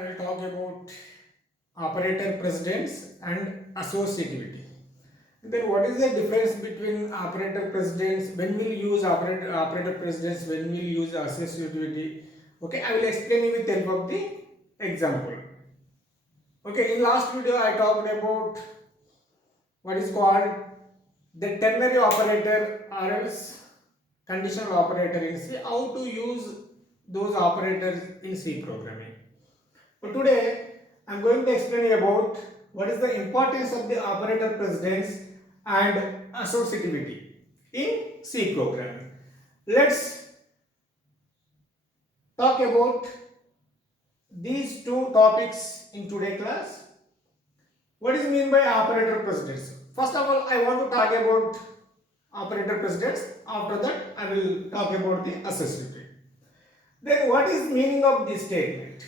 I will talk about operator precedence and associativity. Then what is the difference between operator precedence, when we'll use operator precedence, when we'll use associativity? Okay, I will explain you with help of the example. Okay, in last video I talked about what is called the ternary operator or else conditional operator in C, how to use those operators in C programming. So today I am going to explain about what is the importance of the operator precedence and associativity in C programming. Let's talk about these two topics in today's class. What is mean by operator precedence? First of all, I want to talk about operator precedence. After that, I will talk about the associativity. Then what is meaning of this statement?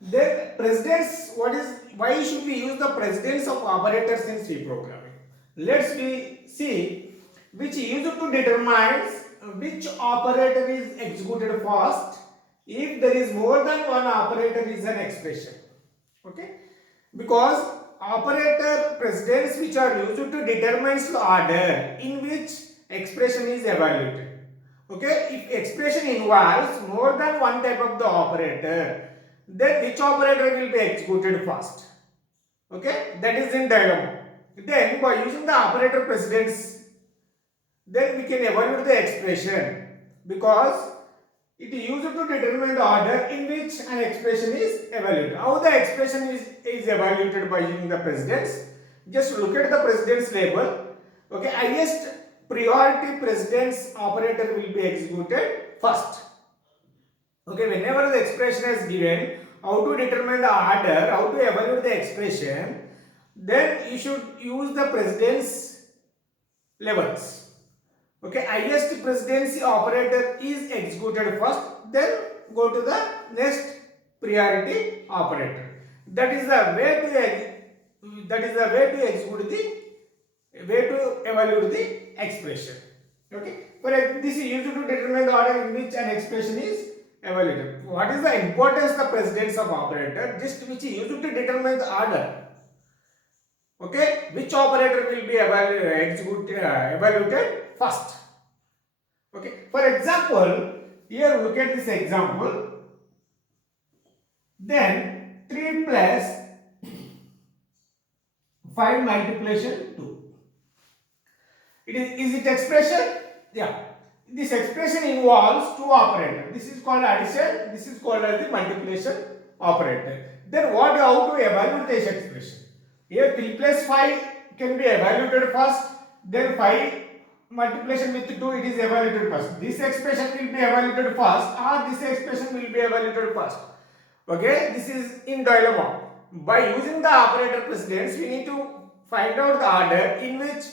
Then precedence, why should we use the precedence of operators in C programming? Let's see which used to determine which operator is executed first if there is more than one operator is an expression. Okay? Because operator precedence which are used to determine the order in which expression is evaluated. Okay? If expression involves more than one type of the operator, then which operator will be executed first? Okay, that is in dilemma. Then by using the operator precedence, then we can evaluate the expression because it is used to determine the order in which an expression is evaluated. How the expression is evaluated by using the precedence? Just look at the precedence label. Okay, highest priority precedence operator will be executed first. Okay, whenever the expression is given, how to determine the order, how to evaluate the expression, then you should use the precedence levels. Okay, highest precedency operator is executed first, then go to the next priority operator. That is the way to execute the way to evaluate the expression. Okay, but this is used to determine the order in which an expression is evaluated. What is the importance of the precedence of operator? Just which is used to determine the order. Okay, which operator will be evaluated first. Okay, for example, here look at this example. Then 3 plus 5 multiplication 2. Is it expression? Yeah. This expression involves two operators. This is called addition. This is called as the multiplication operator. Then how to evaluate this expression? Here 3 plus 5 can be evaluated first. Then 5 multiplication with 2 it is evaluated first. This expression will be evaluated first or this expression will be evaluated first. Okay, this is in dilemma. By using the operator precedence, we need to find out the order in which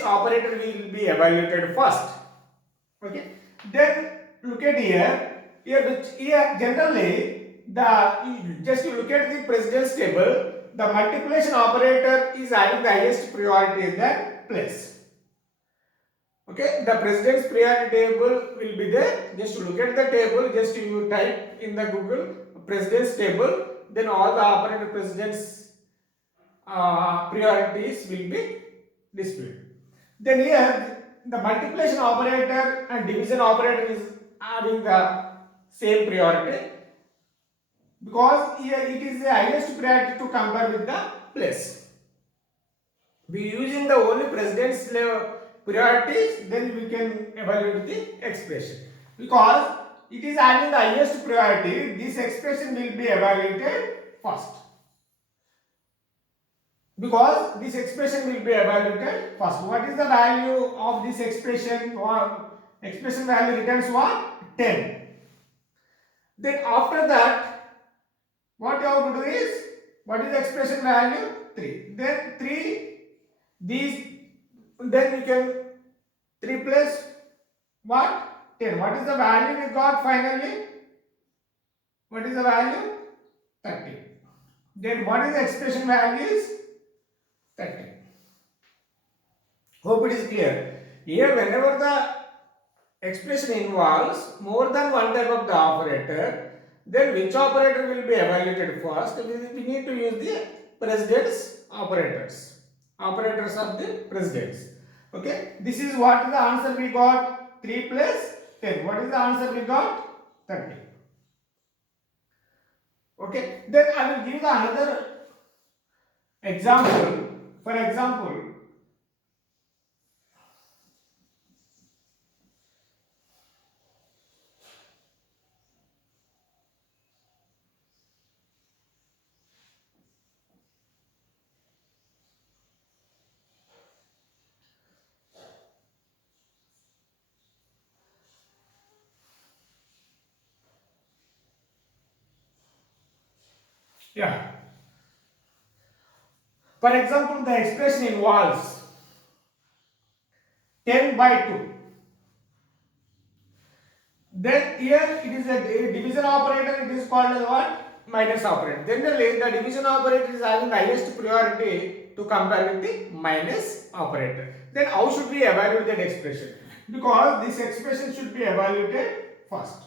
operator will be evaluated first. Okay, then look at here generally just you look at the precedence table, the multiplication operator is having the highest priority than place. Okay, the precedence priority table will be there. Just look at the table, just you type in the Google precedence table, then all the operator precedence priorities will be displayed. Then here the multiplication operator and division operator is having the same priority because here it is the highest priority to compare with the place. We using the only precedence level priorities, then we can evaluate the expression because it is having the highest priority. This expression will be evaluated first. Because this expression will be evaluated first. What is the value of this expression? Or expression value returns what? 10. Then after that, what you have to do is, what is the expression value? 3. Then 3, then we can 3 plus what? 10. What is the value we got finally? What is the value? 30. Then what is the expression values? 30. Hope it is clear. Here whenever the expression involves more than one type of the operator, Then which operator will be evaluated first? We need to use the precedence operators. Operators of the precedence. Okay. This is what is the answer we got. 3 plus 10. What is the answer we got? 30. Okay. Then I will give the another example. For example, yeah. For example, the expression involves 10 by 2. Then here it is a division operator, it is called as what? Minus operator. Generally, the division operator is having the highest priority to compare with the minus operator. Then how should we evaluate that expression? Because this expression should be evaluated first.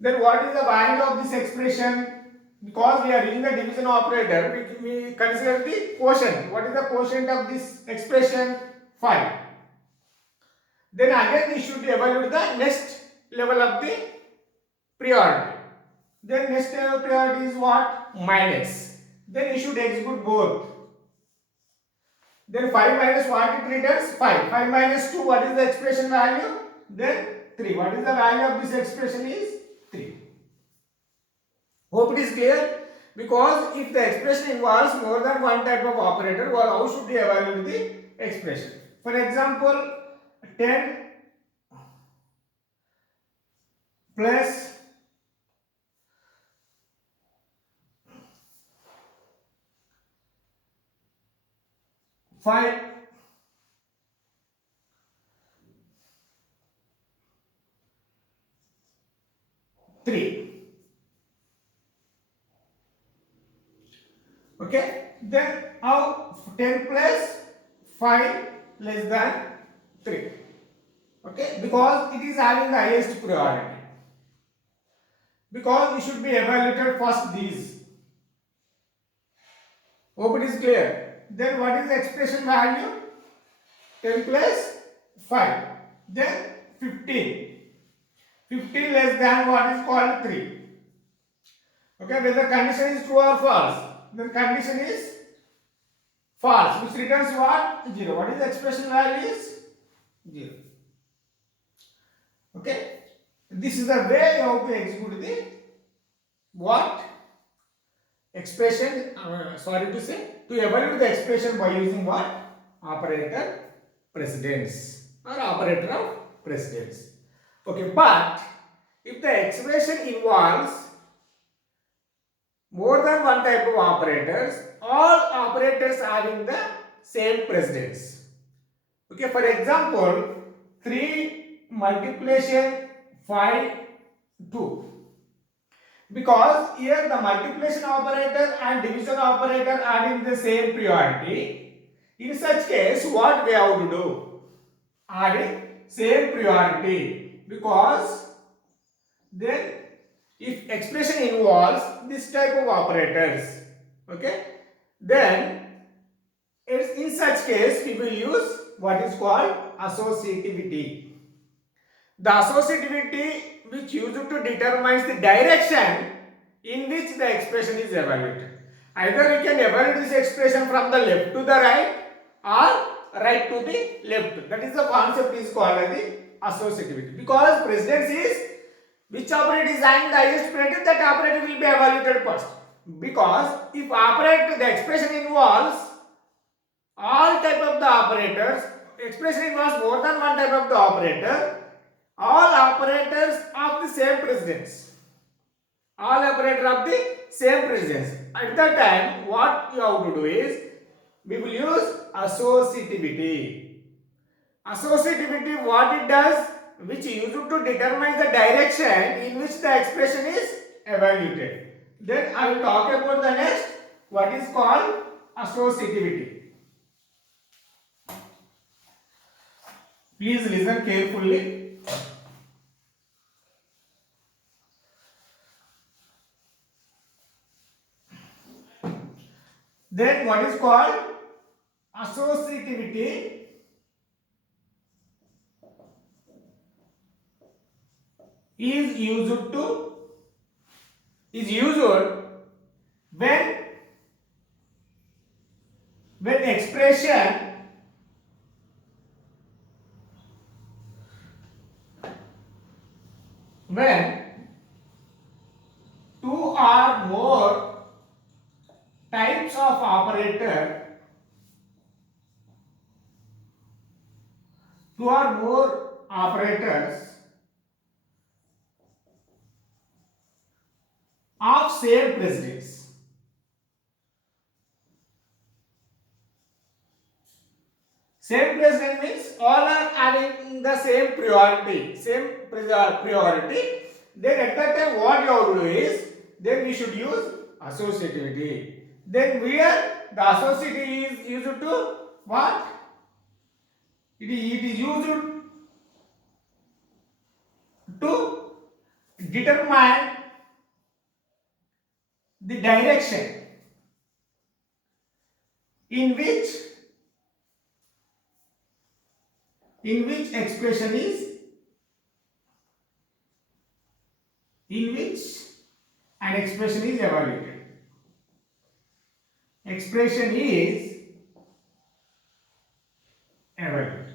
Then what is the value of this expression? Because we are using the division operator, we consider the quotient. What is the quotient of this expression? 5. Then again we should evaluate the next level of the priority. Then next level priority is what? Minus. Then we should execute both. Then 5 minus what it returns? 5. 5 minus 2, what is the expression value? Then 3. What is the value of this expression is? 3. Hope it is clear. Because if the expression involves more than one type of operator, well, how should we evaluate the expression? For example, 10 plus 5 3. Okay, then how 10 plus 5 less than 3. Okay, because it is having the highest priority. Because we should be evaluated first these. Hope it is clear. Then what is the expression value? 10 plus 5. Then 15. 15 less than what is called 3. Okay, whether condition is true or false. Then condition is false, which returns what? 0. What is the expression value is? 0. Okay. This is the way you have to execute the what? Expression, sorry to say, to evaluate the expression by using what? Operator precedence or operator of precedence. Okay, but if the expression involves more than one type of operators, all operators having the same precedence. Okay, for example, 3 multiplication 5 2. Because here the multiplication operator and division operator are having the same priority. In such case, what we have to do? Having same priority. Because then if expression involves this type of operators, okay, then in such case we will use what is called associativity. The associativity which used to determine the direction in which the expression is evaluated. Either you can evaluate this expression from the left to the right or right to the left. That is the concept is called as the associativity. Because precedence is which operator is having the highest priority, that operator will be evaluated first. Because if operator, the expression involves all type of the operators, expression involves more than one type of the operator, all operators of the same precedence. All operators of the same precedence. At that time, what you have to do is, we will use associativity. Associativity, what it does, which used to determine the direction in which the expression is evaluated. Then I will talk about the next, what is called associativity. Please listen carefully. Then what is called associativity is used when expression when two or more types of operators of same precedence. Same precedence means all are having the same priority. Then at that time what you have to do is, then we should use associativity. Then where the associativity is used to what? It is used to determine the direction in which expression is an expression is evaluated. Expression is evaluated.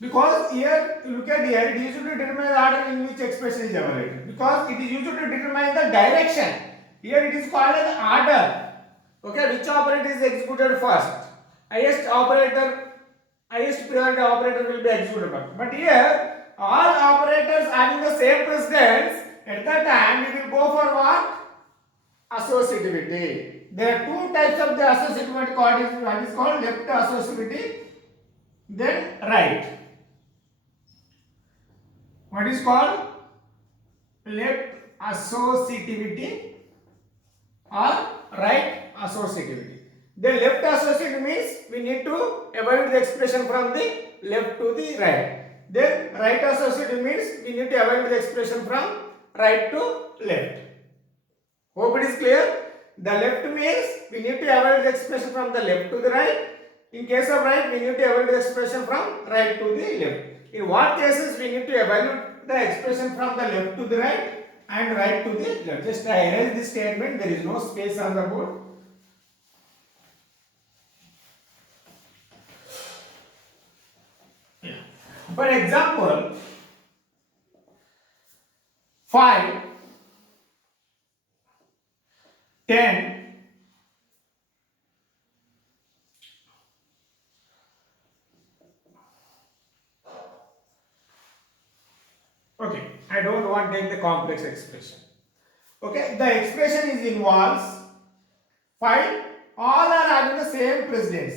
Because here, look at here, it is used to determine the order in which expression is evaluated. Because it is used to determine the direction. Here it is called as order. Okay, which operator is executed first? Highest priority operator will be executed first. But here, all operators having the same precedence, at that time we will go for what? Associativity. There are two types of the associativity called. One is called left associativity, then right. What is called left associativity or right associativity. The left associativity means we need to evaluate the expression from the left to the right. Then right associativity means we need to evaluate the expression from right to left. Hope it is clear. The left means we need to evaluate the expression from the left to the right. In case of right, we need to evaluate the expression from right to the left. In what cases we need to evaluate the expression from the left to the right and right to the left? Just I erase this statement. There is no space on the board. For example, 5, 10, okay, I don't want to take the complex expression. Okay, the expression is involves 5, all are having the same precedence.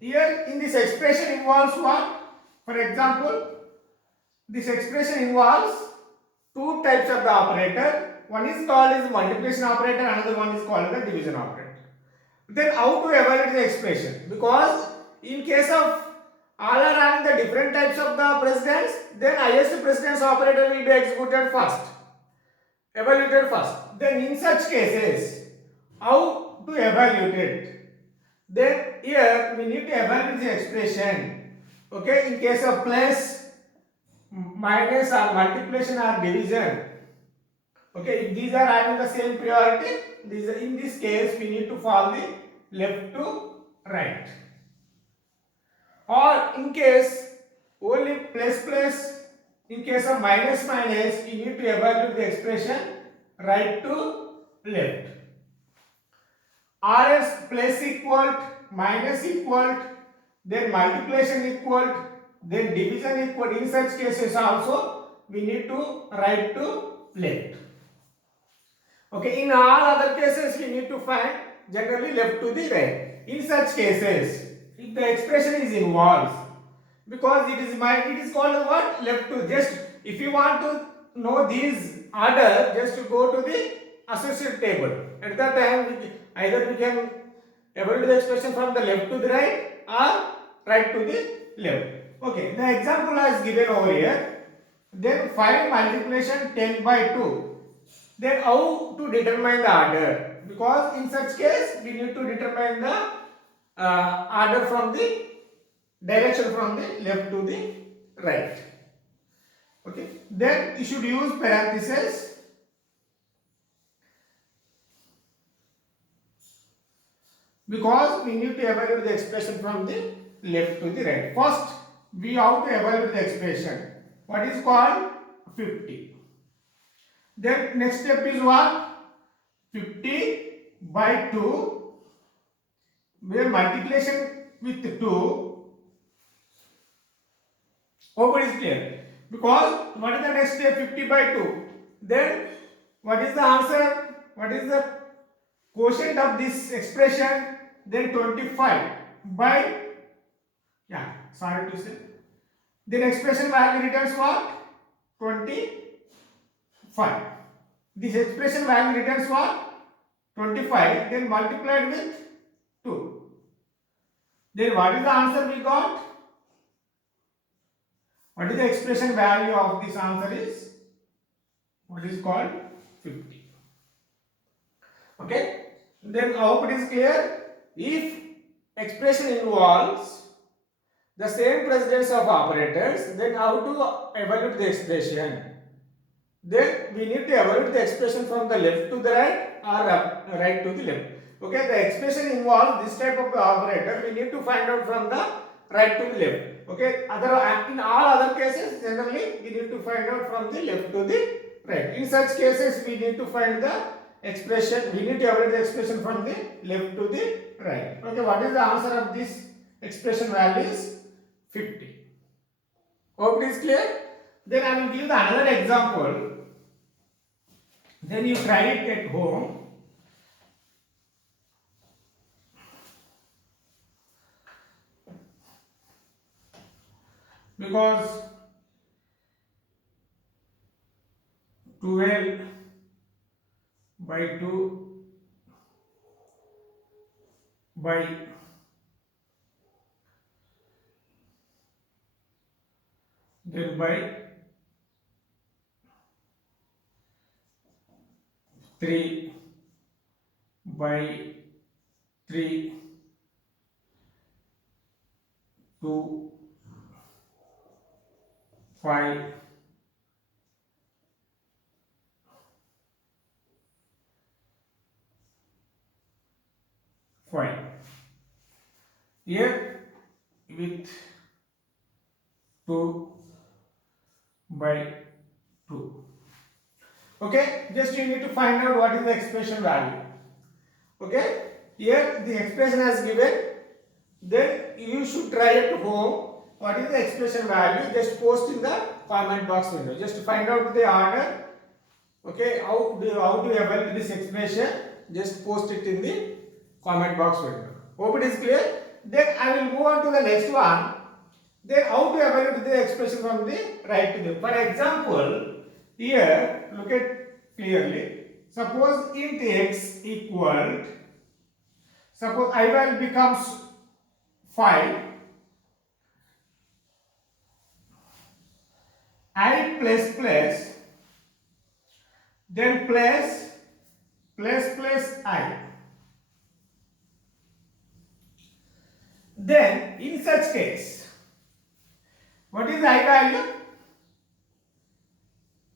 Here in this expression involves what? For example, this expression involves two types of the operator. One is called as multiplication operator, another one is called as the division operator. Then how to evaluate the expression? Because in case of all are having the different types of the precedence, then highest precedence operator will be executed first, evaluated first. Then in such cases, how to evaluate it? Then here we need to evaluate the expression. Okay, in case of plus, minus or multiplication or division. Okay, if these are having the same priority, in this case we need to follow the left to right. Or in case only plus, in case of minus, we need to evaluate the expression right to left. Or else plus equal, minus equal, then multiplication equal, then division equal. In such cases also we need to right to left. Okay, in all other cases we need to find generally left to the right. In such cases, if the expression is involved, because it is called what? Left to. Just if you want to know these order, just to go to the associate table. At that time, either we can evaluate the expression from the left to the right or right to the left. Okay, the example is given over here. Then 5 multiplication 10 by 2. Then how to determine the order? Because in such case we need to determine the order from the direction from the left to the right. Okay. Then you should use parentheses because we need to evaluate the expression from the left to the right. First, we have to evaluate the expression. What is called 50. Then next step is what? 50 by 2, where multiplication with 2. Hope it is clear. Because what is the next step? 50 by 2. Then what is the answer? What is the quotient of this expression? Then 25 by, yeah, sorry to say. Then expression value returns what? 25. This expression value returns what? 25. Then multiplied with 2. Then what is the answer we got? What is the expression value of this answer is? What is called 50. Okay. Then I hope it is clear. If expression involves the same precedence of operators, then how to evaluate the expression? Then we need to evaluate the expression from the left to the right or right to the left. Okay, the expression involves this type of operator. We need to find out from the right to the left. Okay, in all other cases, generally we need to find out from the left to the right. In such cases, we need to find the expression. We need to evaluate the expression from the left to the right. Okay, what is the answer of this expression value is 50. Hope it is clear. Then I will give the another example. Then you try it at home. Because 12 by 2 by 3 by 3 to 5 5. Here with 2 by 2. Okay, just you need to find out what is the expression value. Okay, here the expression has given. Then you should try at home what is the expression value. Just post in the comment box window. Just find out the order. Okay, how do you evaluate this expression? Just post it in the comment box window. Hope it is clear. Then I will move on to the next one. Then how to evaluate the expression from the right to left. For example, here look at clearly. Suppose int x equal. Suppose I value becomes 5. I plus then plus I. Then in such case, what is I value?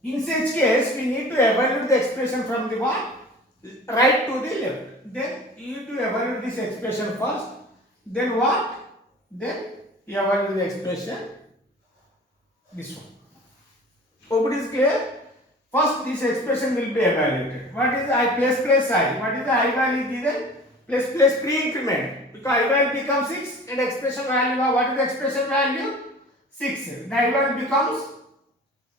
In such case, we need to evaluate the expression from the what? Right to the left. Then you need to evaluate this expression first. Then what? Then you evaluate the expression this one. Hope it is clear. First, this expression will be evaluated. What is I plus I? What is the I value given? Plus pre-increment. Because I value becomes 6 and expression value, what is the expression value? 6. The I value becomes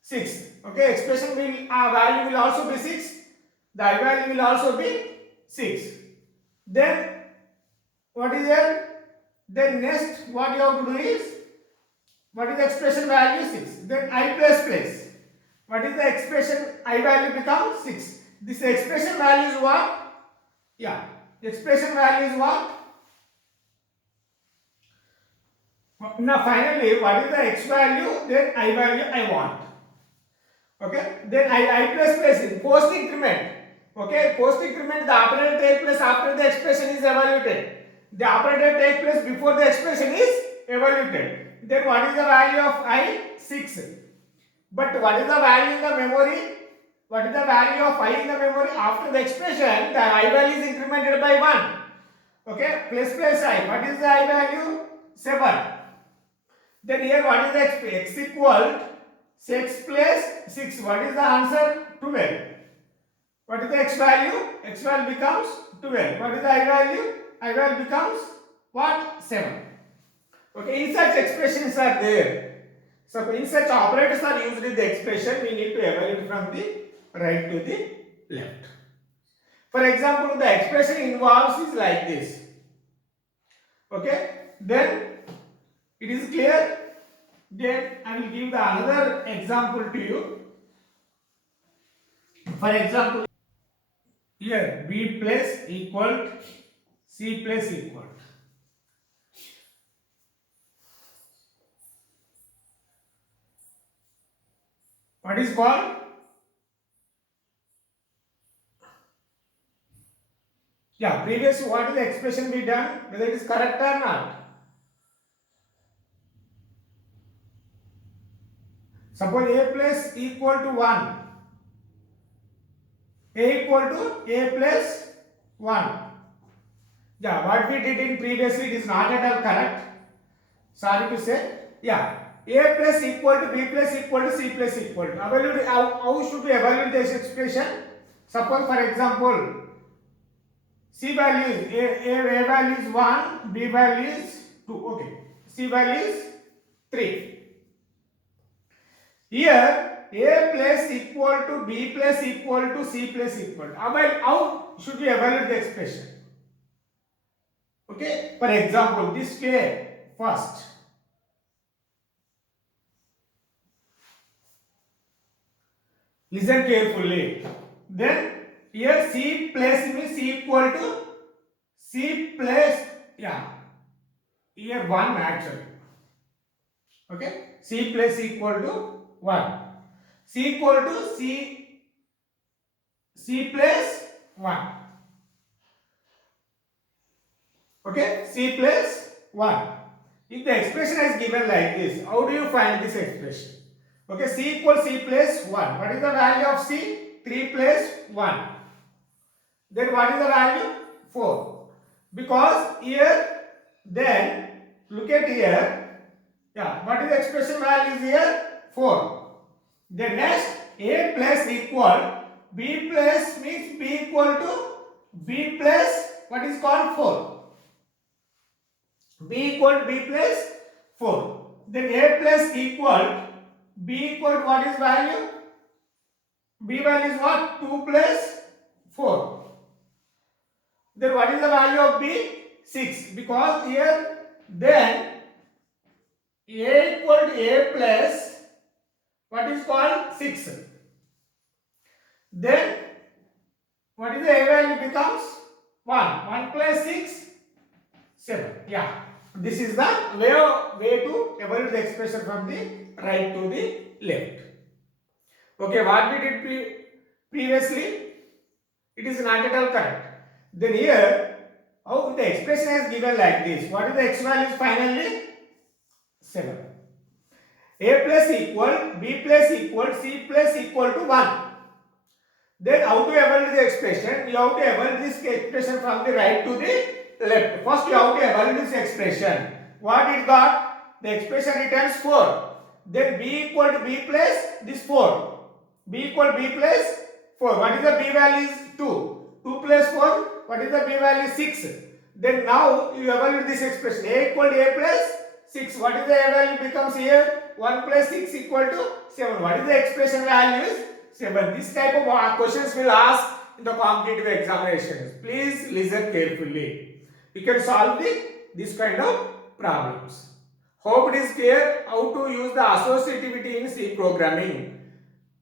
6. Okay, expression value will also be 6. The I value will also be 6. Then, what is there? Then next, what you have to do is, what is the expression value? 6. Then I plus. What is the expression? I value becomes 6. This expression value is what? Yeah. Expression value is what? Now finally, what is the x value? Then I value I want. Okay, then I plus place in post increment. Okay, post increment, the operator take place after the expression is evaluated. The operator take place before the expression is evaluated. Then what is the value of I? 6. But what is the value in the memory? What is the value of I in the memory? After the expression, the I value is incremented by 1. Okay, plus I. What is the I value? 7. Then here what is the x equal 6 plus 6. What is the answer? 12. What is the x value? X value becomes 12. What is the I value? I value becomes what? 7. Okay, in such expressions are there. So in such operators are used with the expression, we need to evaluate from the right to the left. For example, the expression involves is like this. Okay, then it is clear. Then I will give the another example to you. For example, here b plus equal c plus equal. What is called? Yeah, previously what is the expression we done? Whether it is correct or not. Suppose a plus equal to 1. A equal to a plus 1. Yeah, what we did in previously, it is not at all correct. Sorry to say. Yeah, a plus equal to b plus equal to c plus equal to. Evaluate, how should we evaluate this expression? Suppose for example, c value is a value is 1, b value is 2. Okay, c value is 3. Here a plus equal to b plus equal to c plus equal to. How should we evaluate the expression? Okay, for example, this way first. Listen carefully. Then here c plus means c equal to c plus, yeah, here 1 actually. Okay, c plus equal to 1. C equal to c plus 1. Okay, c plus 1. If the expression is given like this, how do you find this expression? Okay, c equals c plus 1. What is the value of c? 3 plus 1. Then what is the value? 4. Because here, then look at here. Yeah, what is the expression value is here? 4. Then next, a plus equal b plus means b equal to b plus what is called 4. B equal to b plus 4. Then a plus equal b equal to what is value? B value is what? 2 plus 4. Then what is the value of b? 6. Because here then a equal to a plus what is called 6. Then what is the a value becomes 1. 1 plus 6, 7. Yeah. This is the way to evaluate the expression from the right to the left. Okay, what we did previously, it is not at all correct. Then here, how the expression is given like this. What is the x value finally? 7. A plus equal, b plus equal, c plus equal to 1. Then how to evaluate the expression? You have to evaluate this expression from the right to the left. First you have to evaluate this expression. What it got? The expression returns 4. Then b equal to b plus this 4. B equal to b plus 4. What is the b value is 2. 2 plus 4. What is the b value? 6. Then now you evaluate this expression. A equal to a plus 6. What is the a value becomes here? 1 plus 6 equal to 7. What is the expression values? 7. This type of questions will ask in the competitive examinations. Please listen carefully. You can solve this kind of problems. Hope it is clear how to use the associativity in C programming.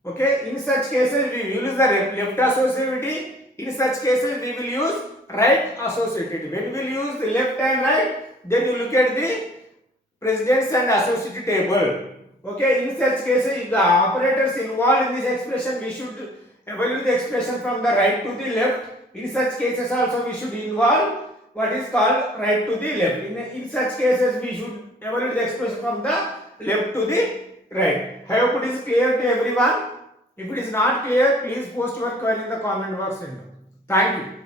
Okay, in such cases we will use the left associativity. In such cases we will use right associativity. When we will use the left and right, then you look at the precedence and associativity table. Okay, in such cases, if the operators involved in this expression, we should evaluate the expression from the right to the left. In such cases also, we should involve what is called right to the left. In such cases, we should evaluate the expression from the left to the right. I hope it is clear to everyone. If it is not clear, please post your query in the comment box. Thank you.